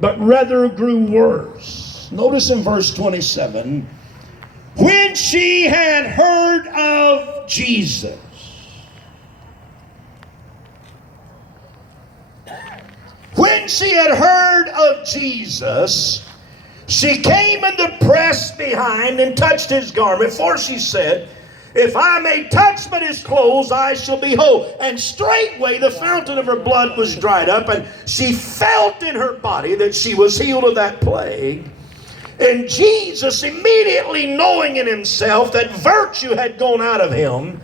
but rather grew worse. Notice in verse 27, when she had heard of Jesus. When she had heard of Jesus, she came and pressed behind and touched his garment. For she said, if I may touch but his clothes, I shall be whole. And straightway the fountain of her blood was dried up, and she felt in her body that she was healed of that plague. And Jesus, immediately knowing in himself that virtue had gone out of him,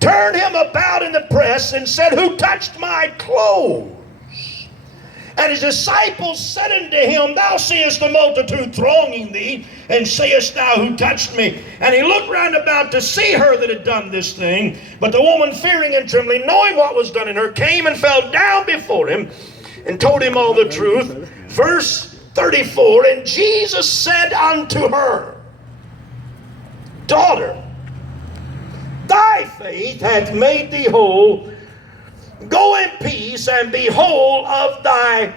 turned him about in the press and said, who touched my clothes? And his disciples said unto him, thou seest the multitude thronging thee, and sayest thou, who touched me? And he looked round about to see her that had done this thing. But the woman, fearing and trembling, knowing what was done in her, came and fell down before him, and told him all the truth. Verse 34, and Jesus said unto her, daughter, thy faith hath made thee whole. Go in peace and be whole of thy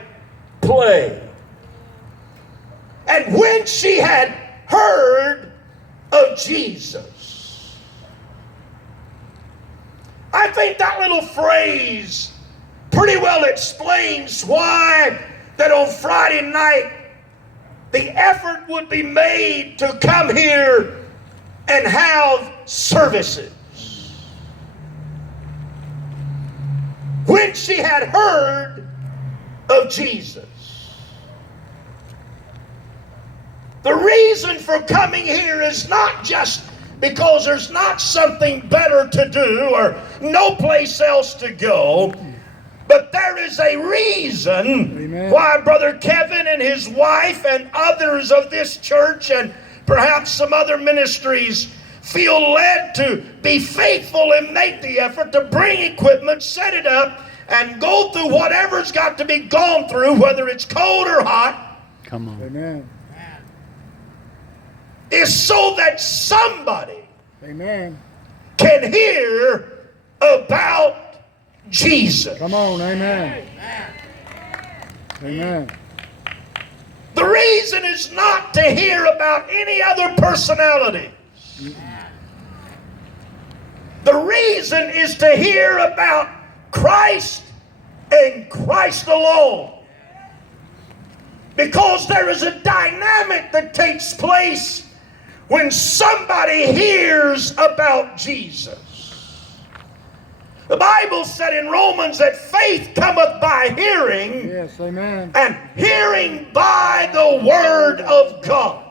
plague. And when she had heard of Jesus, I think that little phrase pretty well explains why that on Friday night the effort would be made to come here and have services. When she had heard of Jesus. The reason for coming here is not just because there's not something better to do or no place else to go, but there is a reason why Brother Kevin and his wife and others of this church and perhaps some other ministries feel led to be faithful and make the effort to bring equipment, set it up, and go through whatever's got to be gone through, whether it's cold or hot. Come on. Amen. Is so that somebody Amen. can hear about Jesus. Come on. Amen. Amen. The reason is not to hear about any other personality. The reason is to hear about Christ and Christ alone. Because there is a dynamic that takes place when somebody hears about Jesus. The Bible said in Romans that faith cometh by hearing, Yes, amen. and hearing by the word of God.